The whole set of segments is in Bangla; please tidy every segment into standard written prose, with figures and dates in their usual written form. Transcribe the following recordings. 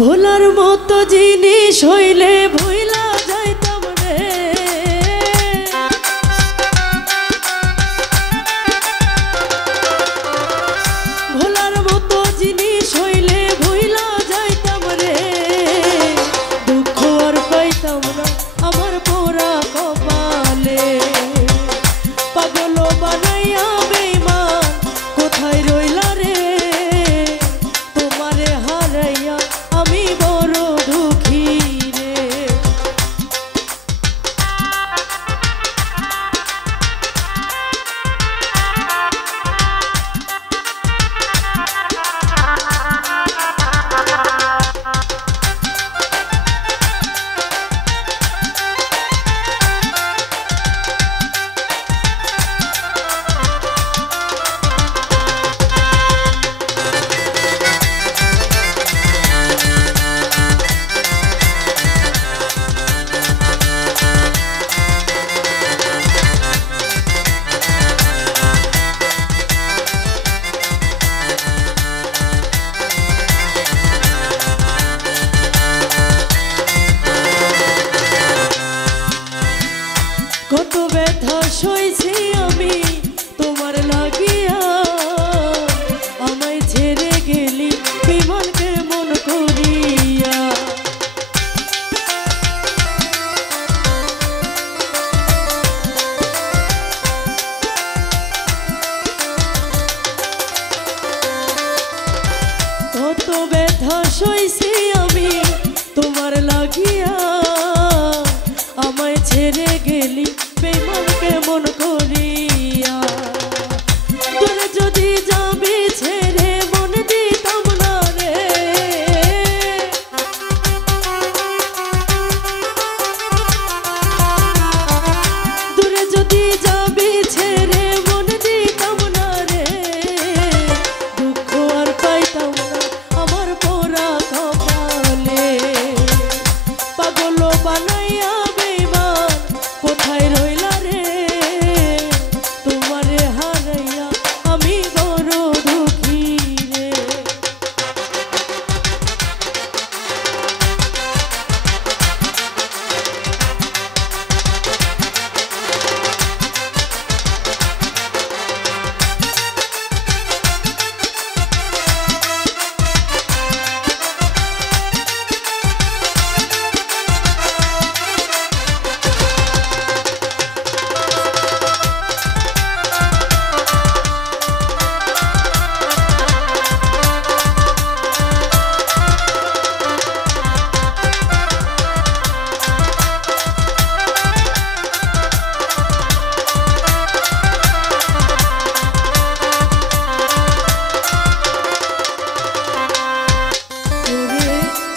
ভোলার মতো জিনিস হইলে ভুইলা যাইতাম রে। ভোলার মতো জিনিস হইলে ভুইলা যাইতাম রে। দুঃখ আর পাইতাম না আমার পোড়া কপালে। পাগল বানাইয়া বেঈমান কোথায় রইলা রে। তোমারে হারাইয়া আমি বড় দুঃখী রে। কত ব্যথা সইছি আমি তোমার লাগিয়া। আমায় ছেড়ে গেলি বিমানকে মন করিয়া। কত ব্যথা সইছি আমি তোমার লাগিয়া। আমায় ছেড়ে গেলি বেঈমানকে মন করিয়া। তোর যদি যাবি ছেড়ে মন দিতাম না রে। দূরে যদি যাবি ছেড়ে মন দিতাম না রে। দুঃখ আর পাইতাম না আমার পোড়া কপালে। পাগল বানাইয়া বেঈমান কোথায় রইলা রে। তোমারে হারাইয়া আমি বড় দুঃখী রে।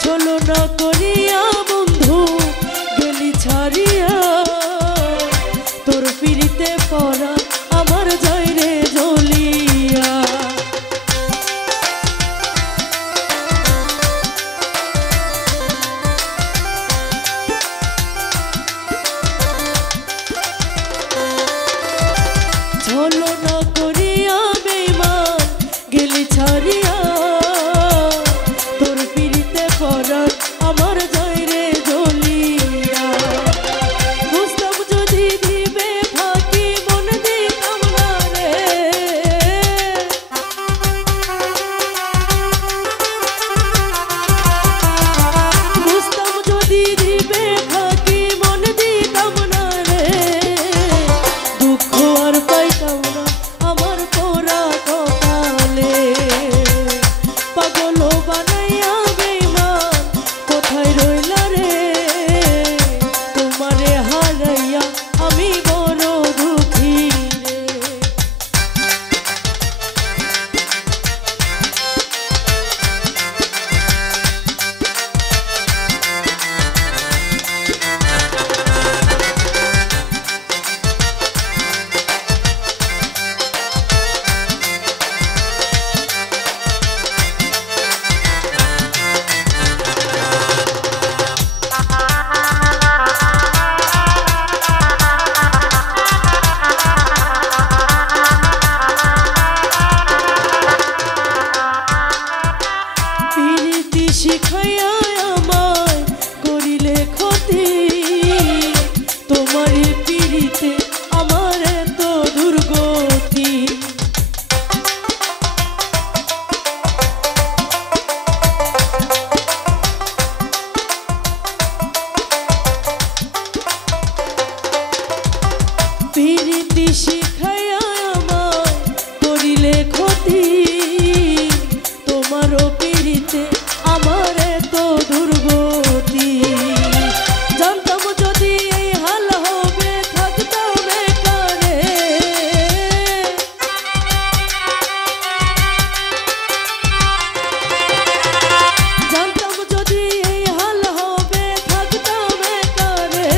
ছলনা করিয়া বন্ধু গেলি ছাড়িয়া। তোর পিড়িতে পড়া আমার যায় রে জ্বলিয়া। ছলনা করিয়া বেঈমান গেলি ছাড়িয়া। তোর পিড়িতে পড়া আমার যায় রে জ্বলিয়া। বুঝতাম যদি দিবে ফাঁকি মন দিতাম না রে। বুঝতাম যদি দিবে ফাঁকি মন দিতাম না রে। দুঃখ আর পাইতাম না আমার পোড়া কপালে। পাগল বানাইয়া বেঈমান কোথায় রইলা রে। তোমারে হারাইয়া আমি বড় দুঃখী রে। প্রীতি শিখাইয়া আমায় করিলে ক্ষতি তোমার পিড়িতে আমার এত দুর্গতি প্রীতি শিখাইয়া আমায় করিলে ক্ষতি তোমারও পিড়িতে আমার এত দুর্গতি জানতাম যদি এই হাল হবে থাকতাম একারে জানতাম যদি এই হাল হবে থাকতাম একারে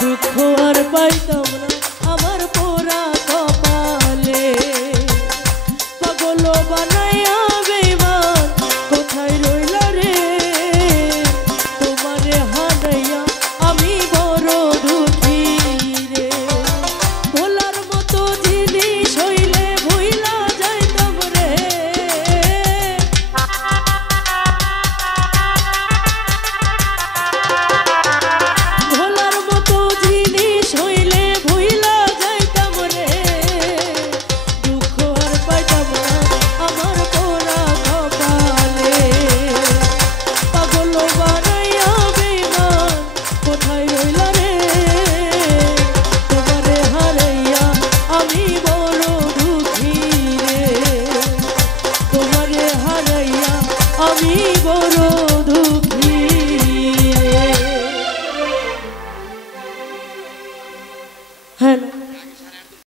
দুঃখ আর পাইতাম না আমার পোড়া কপালে পাগল বানাইয়া বেঈমান কোথায় রইলা রে তোমারে হারাইয়া আমি বড় দুঃখী রে ভোলার মতো জিনিস হইলে ভুইলা যাইতাম রে ভোলার মতো জিনিস হইলে ভুইলা যাইতাম রে দুঃখ আর পাইতাম না আমার পোড়া কপালে পাগল বানাইয়া বেঈমান কোথায় রইলা রে তোমারে হারাইয়া আমি বড় দুঃখী রে তোমারে হারাইয়া আমি বড়